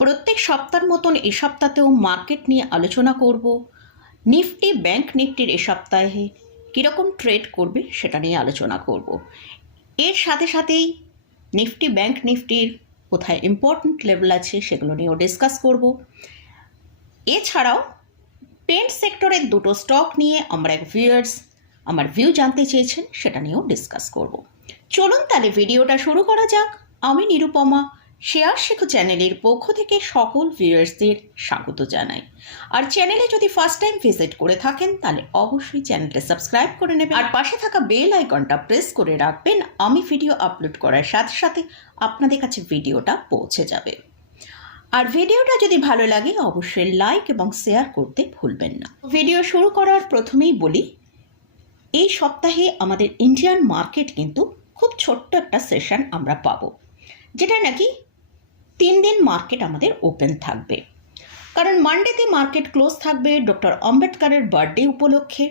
প্রত্যেক সপ্তাহের মতন এ সপ্তাহতেও মার্কেট নিয়ে আলোচনা করব। নিফটি ব্যাংক নিফটির এ সপ্তাহে কীরকম ট্রেড করবে সেটা নিয়ে আলোচনা করব। এর সাথে সাথেই নিফটি ব্যাংক নিফটির কোথায় ইম্পর্ট্যান্ট লেভেল আছে সেগুলো নিয়েও ডিসকাস করব। এছাড়াও পেন্ট সেক্টরের দুটো স্টক নিয়ে আমরা এক ভিউয়ার্স আমার ভিউ জানতে চেয়েছেন সেটা নিয়েও ডিসকাস করব। চলুন তাহলে ভিডিওটা শুরু করা যাক। আমি নিরুপমা। শেয়ার শেখো চ্যানেলের পক্ষ থেকে সকল ভিউয়ার্সদের স্বাগত জানাই। আর চ্যানেলে যদি ফার্স্ট টাইম ভিজিট করে থাকেন, তাহলে অবশ্যই চ্যানেলটা সাবস্ক্রাইব করে নেবেন। আর পাশে থাকা বেল আইকনটা প্রেস করে রাখবেন। আমি ভিডিও আপলোড করার সাথে সাথে আপনাদের কাছে ভিডিওটা পৌঁছে যাবে। আর ভিডিওটা যদি ভালো লাগে, অবশ্যই লাইক এবং শেয়ার করতে ভুলবেন না। ভিডিও শুরু করার প্রথমেই বলি, এই সপ্তাহে আমাদের ইন্ডিয়ান মার্কেট কিন্তু খুব ছোট্ট একটা সেশন আমরা পাবো। যেটা নাকি তিন দিন মার্কেট আমাদের ওপেন থাকবে। কারণ মানডেতে মার্কেট ক্লোজ থাকবে ডক্টর আম্বেদকরের বার্থডে উপলক্ষে।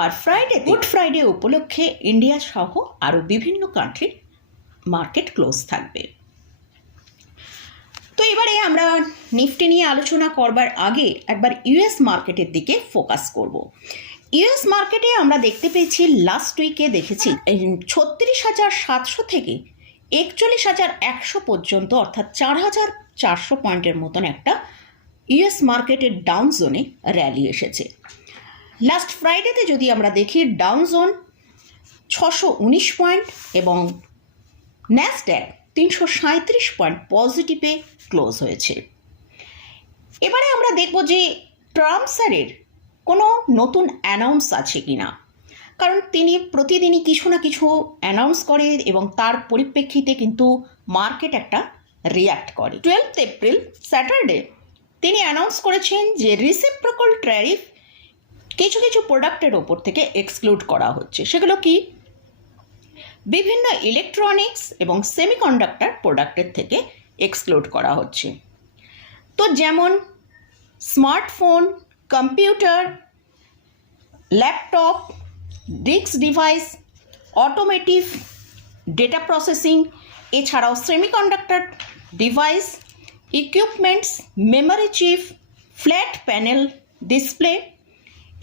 আর ফ্রাইডে গুড ফ্রাইডে উপলক্ষে ইন্ডিয়া সহ আরও বিভিন্ন কান্ট্রির মার্কেট ক্লোজ থাকবে। তো এবারে আমরা নিফটি নিয়ে আলোচনা করবার আগে একবার ইউএস মার্কেটের দিকে ফোকাস করব। ইউএস মার্কেটে আমরা দেখতে পেয়েছি লাস্ট উইকে দেখেছি ছত্রিশ হাজার সাতশো থেকে একচল্লিশ হাজার একশো পর্যন্ত, অর্থাৎ চার হাজার চারশো পয়েন্টের মতন একটা ইউএস মার্কেটের ডাউন জোনে র্যালি এসেছে। লাস্ট ফ্রাইডেতে যদি আমরা দেখি, ডাউন জোন ছশো উনিশ পয়েন্ট এবং ন্যাসড্যাক তিনশো সাঁত্রিশ পয়েন্ট পজিটিভে ক্লোজ হয়েছে। এবারে আমরা দেখব যে ট্রাম্প স্যারের কোনো নতুন অ্যানাউন্স আছে কি না কারণ তিনি প্রতিদিনই কিছু না কিছু অ্যানাউন্স করে এবং তার পরিপ্রেক্ষিতে কিন্তু মার্কেট একটা রিয়াক্ট করে। টুয়েলভ এপ্রিল স্যাটারডে তিনি অ্যানাউন্স করেছেন যে রিসিপ্রোকাল ট্যারিফ কিছু কিছু প্রোডাক্টের ওপর থেকে এক্সক্লুড করা হচ্ছে। সেগুলো কি? বিভিন্ন ইলেকট্রনিক্স এবং সেমিকন্ডাক্টর প্রোডাক্টের থেকে এক্সক্লুড করা হচ্ছে। তো যেমন smartphone computer laptop disk device automotive data processing এছাড়াও semiconductor device equipments memory chip flat panel display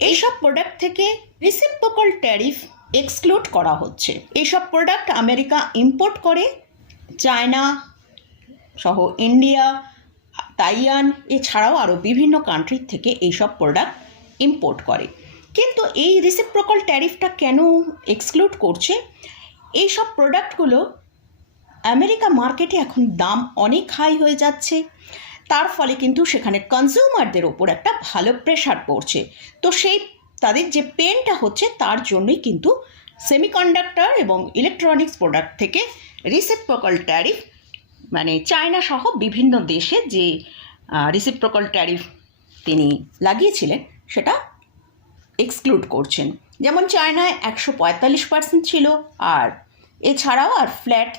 এইসব প্রোডাক্ট থেকে রিসিপ্রোকাল ট্যারিফ এক্সক্লুড করা হচ্ছে। এইসব প্রোডাক্ট আমেরিকা ইম্পোর্ট করে, চায়না সহ ইন্ডিয়া, তাইওয়ান, এছাড়াও আরও বিভিন্ন কান্ট্রির থেকে এইসব প্রোডাক্ট ইম্পোর্ট করে। কিন্তু এই রিসিপ্রোকাল ট্যারিফটা কেন এক্সক্লুড করছে? এই সব প্রোডাক্টগুলো আমেরিকা মার্কেটে এখন দাম অনেক হাই হয়ে যাচ্ছে। তার ফলে কিন্তু সেখানে কনজিউমারদের ওপর একটা ভালো প্রেশার পড়ছে। তো সেই তাদের যে পেনটা হচ্ছে তার জন্যই কিন্তু সেমিকন্ডাক্টর এবং ইলেকট্রনিক্স প্রোডাক্ট থেকে রিসিপ্রোকাল ট্যারিফ মানে চায়না সহ বিভিন্ন দেশে যে রিসিপ্রোকাল ট্যারিফ তিনি লাগিয়েছিলেন, সেটা এক্সক্লুড করছেন। যেমন চায়নায় একশো পঁয়তাল্লিশ পার্সেন্ট ছিল, আর এছাড়াও আর ফ্ল্যাট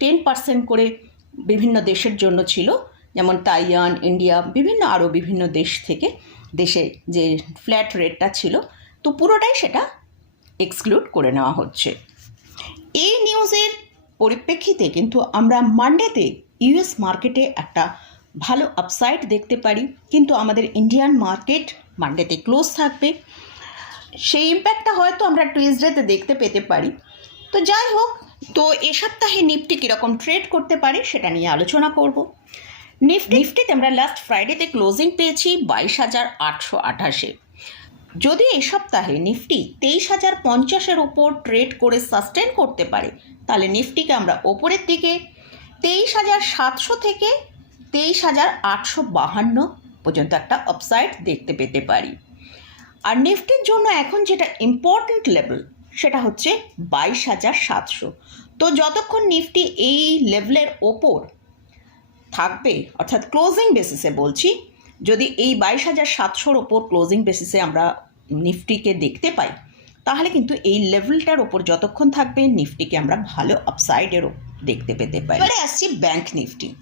টেন পার্সেন্ট করে বিভিন্ন দেশের জন্য ছিল, যেমন তাইওয়ান, ইন্ডিয়া, বিভিন্ন আরও বিভিন্ন দেশ থেকে দেশে যে ফ্ল্যাট রেটটা ছিল, তো পুরোটাই সেটা এক্সক্লুড করে নেওয়া হচ্ছে। এই নিউজের পরিপ্রেক্ষিতে কিন্তু আমরা মানডেতে ইউএস মার্কেটে একটা ভালো আপসাইড দেখতে পারি, কিন্তু আমাদের ইন্ডিয়ান মার্কেট মানডেতে ক্লোজ থাকবে। সেই ইম্প্যাক্টটা হয়তো আমরা টুইসডেতে দেখতে পেতে পারি। তো যাই হোক, তো এ সপ্তাহে নিফটি কীরকম ট্রেড করতে পারে সেটা নিয়ে আলোচনা করব। নিফটি নিফটিতে আমরা লাস্ট ফ্রাইডেতে ক্লোজিং পেয়েছি বাইশ হাজার আটশো আঠাশে। যদি এ সপ্তাহে নিফটি তেইশ হাজার পঞ্চাশের ওপর ট্রেড করে সাস্টেন করতে পারে, তাহলে নিফটিকে আমরা ওপরের দিকে তেইশ হাজার সাতশো থেকে তেইশ হাজার আটশো বাহান্ন পর্যন্ত একটা আপসাইড দেখতে পেতে পারি। আর নিফটির জন্য এখন যেটা ইম্পর্ট্যান্ট লেভেল সেটা হচ্ছে বাইশ হাজার সাতশো। তো যতক্ষণ নিফটি এই লেভেলের ওপর থাকবে, অর্থাৎ ক্লোজিং বেসিসে বলছি, যদি এই বাইশ হাজার সাতশোর ওপর ক্লোজিং বেসিসে আমরা নিফটিকে দেখতে পাই, তাহলে কিন্তু এই লেভেলটার ওপর যতক্ষণ থাকবে, নিফটিকে আমরা ভালো আপসাইডের দেখতে পেতে পারি। এবারে আসছি bank Nifty.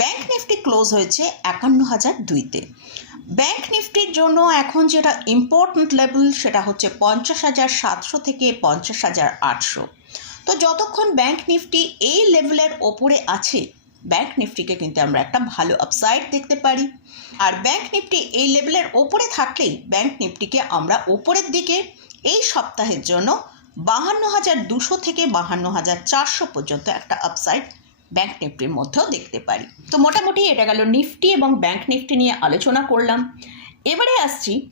Bank Nifty close হয়েছে একান্ন হাজার দুইতে। ব্যাংক নিফটির জন্য এখন যেটা ইম্পর্ট্যান্ট লেভেল সেটা হচ্ছে পঞ্চাশ হাজার সাতশো থেকে পঞ্চাশ হাজার আটশো। তো যতক্ষণ ব্যাংক নিফটি এই লেভেলের ওপরে আছে, ব্যাংক নিফটিকে কিন্তু আমরা একটা ভালো আপসাইড দেখতে পারি। আর ব্যাংক নিফটি এই লেভেলের ওপরে থাকলেই ব্যাংক নিফটিকে আমরা ওপরের দিকে এই সপ্তাহের জন্য বাহান্ন হাজার দুশো থেকে বাহান্ন হাজার চারশো পর্যন্ত একটা আপসাইড ব্যাংক নিফটির মধ্যেও দেখতে পারি। তো মোটামুটি এটা গেল নিফটি এবং ব্যাংক নিফটি নিয়ে আলোচনা করলাম। এবারে আসছি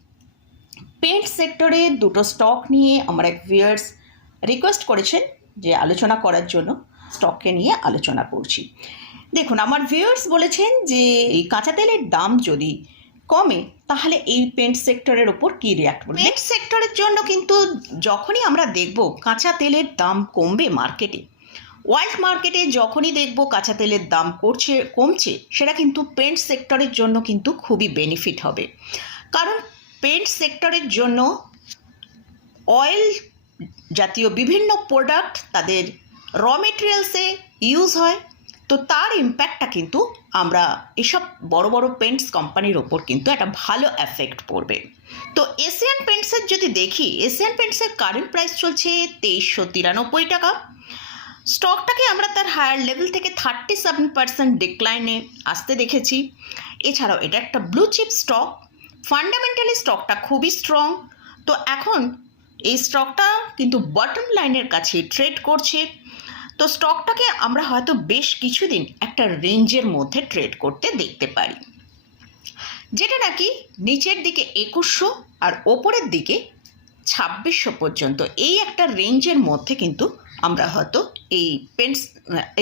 পেন্ট সেক্টরে দুটো স্টক নিয়ে আমার এক ভিয়ার্স রিকোয়েস্ট করেছেন যে আলোচনা করার জন্য। স্টককে নিয়ে আলোচনা করছি। দেখুন, আমার ভিউয়ার্স বলেছেন যে এই কাঁচা তেলের দাম যদি কমে, তাহলে এই পেন্ট সেক্টরের ওপর কী রিয়াক্ট করবে? পেন্ট সেক্টরের জন্য কিন্তু যখনই আমরা দেখব কাঁচা তেলের দাম কমবে মার্কেটে ওয়ার্ল্ড মার্কেটে যখনই দেখব কাঁচা তেলের দাম করছে, কমছে, সেটা কিন্তু পেন্ট সেক্টরের জন্য কিন্তু খুবই বেনিফিট হবে। কারণ পেন্ট সেক্টরের জন্য অয়েল জাতীয় বিভিন্ন প্রোডাক্ট তাদের র মেটেরিয়ালসে ইউজ হয়। তো তার ইম্প্যাক্টটা কিন্তু আমরা এসব বড় বড় পেন্টস কোম্পানির ওপর কিন্তু একটা ভালো এফেক্ট পড়বে। তো এশিয়ান পেন্টসের যদি দেখি এশিয়ান পেন্টসের কারেন্ট প্রাইস চলছে তেইশশো তিরানব্বই টাকা। স্টকটাকে আমরা তার হায়ার লেভেল থেকে থার্টি সেভেন পার্সেন্ট ডিক্লাইনে আসতে দেখেছি। এছাড়াও এটা একটা ব্লু চিপ স্টক ফান্ডামেন্টালি স্টকটা খুবই স্ট্রং তো এখন এই স্টকটা কিন্তু বটম লাইনের কাছে ট্রেড করছে। তো স্টকটাকে আমরা হয়তো বেশ কিছুদিন একটা রেঞ্জের মধ্যে ট্রেড করতে দেখতে পারি। যেটা নাকি নিচের দিকে একুশশো আর ওপরের দিকে ছাব্বিশশো পর্যন্ত। এই একটা রেঞ্জের মধ্যে কিন্তু আমরা হয়তো এই পেন্টস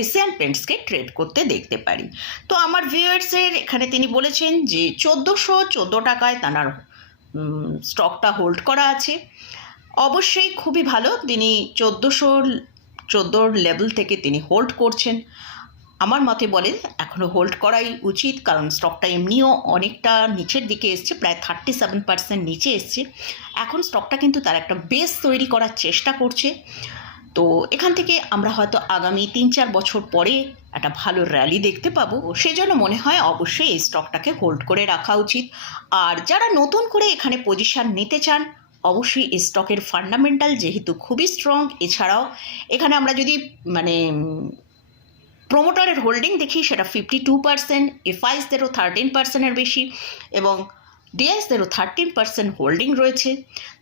এশিয়ান পেন্টসকে ট্রেড করতে দেখতে পারি। তো আমার ভিউয়ার্সের এখানে তিনি বলেছেন যে চোদ্দোশো চোদ্দ টাকায় তার স্টকটা হোল্ড করা আছে। অবশ্যই খুবই ভালো, তিনি চোদ্দোশো চোদ্দোর লেভেল থেকে তিনি হোল্ড করছেন। আমার মতে বলে এখনও হোল্ড করাই উচিত, কারণ স্টকটা এমনিও অনেকটা নিচের দিকে এসছে, প্রায় থার্টি সেভেন পার্সেন্ট নিচে এসছে। এখন স্টকটা কিন্তু তার একটা বেস তৈরি করার চেষ্টা করছে। তো এখান থেকে আমরা হয়তো আগামী তিন চার বছর পরে একটা ভালো র্যালি দেখতে পাবো। সেজন্য মনে হয় অবশ্যই এই স্টকটাকে হোল্ড করে রাখা উচিত। আর যারা নতুন করে এখানে পজিশন নিতে চান, অবশ্যই এই স্টকের ফান্ডামেন্টাল যেহেতু খুবই স্ট্রং এছাড়াও এখানে আমরা যদি মানে প্রোমোটারের হোল্ডিং দেখি, সেটা ফিফটি টু পার্সেন্ট এফআইসদেরও থার্টিন পার্সেন্টের বেশি এবং ডিএসদেরও থার্টিন পার্সেন্ট হোল্ডিং রয়েছে।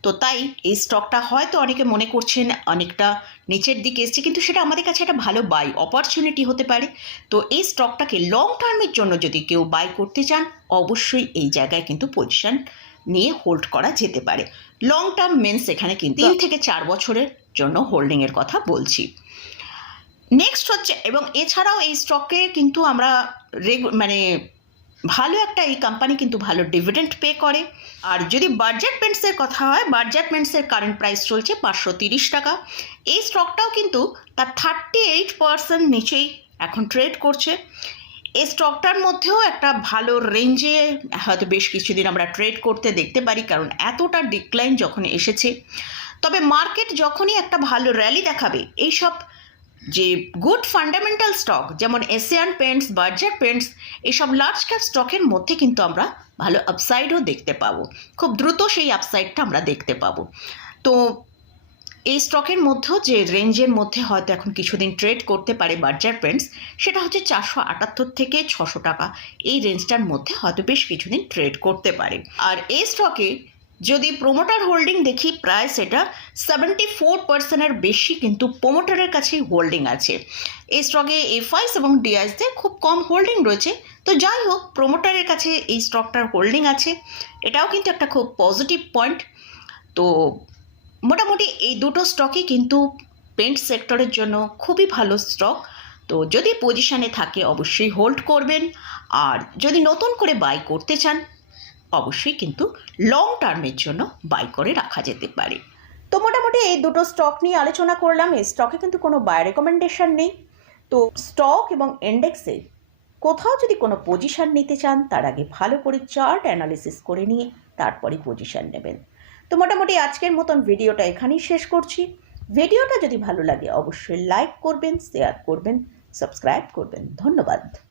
তো তাই এই স্টকটা হয়তো অনেকে মনে করছেন অনেকটা নিচের দিকে এসছে কিন্তু সেটা আমাদের কাছে একটা ভালো বাই অপরচুনিটি হতে পারে। তো এই স্টকটাকে লং টার্মের জন্য যদি কেউ বাই করতে চান অবশ্যই এই জায়গায় কিন্তু পজিশন নিয়ে হোল্ড করা যেতে পারে। লং টার্ম মেন্স এখানে কিন্তু তিন থেকে চার বছরের জন্য হোল্ডিংয়ের কথা বলছি। নেক্সট হচ্ছে এবং এছাড়াও এই স্টকে কিন্তু আমরা রেগু মানে ভালো একটা এই কোম্পানি কিন্তু ভালো ডিভিডেন্ড পে করে। আর যদি বার্জেট পেন্টসের কথা হয় বার্জেট পেন্টসের কারেন্ট প্রাইস চলছে পাঁচশো তিরিশ টাকা। এই স্টকটাও কিন্তু তার থার্টি এইট পার্সেন্ট নিচেই এখন ট্রেড করছে। এই স্টকটার মধ্যেও একটা ভালো রেঞ্জে হয়তো বেশ কিছুদিন আমরা ট্রেড করতে দেখতে পারি, কারণ এতটা ডিক্লাইন যখন এসেছে। তবে মার্কেট যখনই একটা ভালো র্যালি দেখাবে, এইসব যে গুড ফান্ডামেন্টাল স্টক যেমন এশিয়ান পেন্টস বার্জার পেন্টস এসব লার্জ ক্যাপ স্টকের মধ্যে কিন্তু আমরা ভালো আপসাইডও দেখতে পাবো। খুব দ্রুত সেই আপসাইডটা আমরা দেখতে পাবো। তো এই স্টকের মধ্যেও যে রেঞ্জের মধ্যে হয়তো এখন কিছুদিন ট্রেড করতে পারে বার্জার পেন্টস সেটা হচ্ছে চারশো আটাত্তর থেকে ছশো টাকা। এই রেঞ্জটার মধ্যে হয়তো বেশ কিছুদিন ট্রেড করতে পারে। আর এই স্টকে যদি প্রোমোটার হোল্ডিং দেখি, প্রায় সেটা সেভেন্টি ফোর পার্সেন্টের বেশি কিন্তু প্রোমোটারের কাছেই হোল্ডিং আছে। এই স্টকে এফআইস এবং ডিআইসদের খুব কম হোল্ডিং রয়েছে। তো যাই হোক প্রোমোটারের কাছে এই স্টকটার হোল্ডিং আছে। এটাও কিন্তু একটা খুব পজিটিভ পয়েন্ট তো মোটামুটি এই দুটো স্টকই কিন্তু পেন্ট সেক্টরের জন্য খুবই ভালো স্টক তো যদি পজিশানে থাকে, অবশ্যই হোল্ড করবেন। আর যদি নতুন করে বাই করতে চান অবশ্যই কিন্তু লং টার্মের জন্য বাই করে রাখা যেতে পারে। তো মোটামুটি এই দুটো স্টক নিয়ে আলোচনা করলাম, এই স্টকে কিন্তু কোনো বাই রেকমেন্ডেশন নেই। তো স্টক এবং ইন্ডেক্সে কোথাও যদি কোনো পজিশান নিতে চান, তার আগে ভালো করে চার্ট অ্যানালিসিস করে নিয়ে তারপরে পজিশান নেবেন। তো মোটামুটি আজকের মতন ভিডিওটা এখানেই শেষ করছি। ভিডিওটা যদি ভালো লাগে, অবশ্যই লাইক করবেন শেয়ার করবেন সাবস্ক্রাইব করবেন। ধন্যবাদ।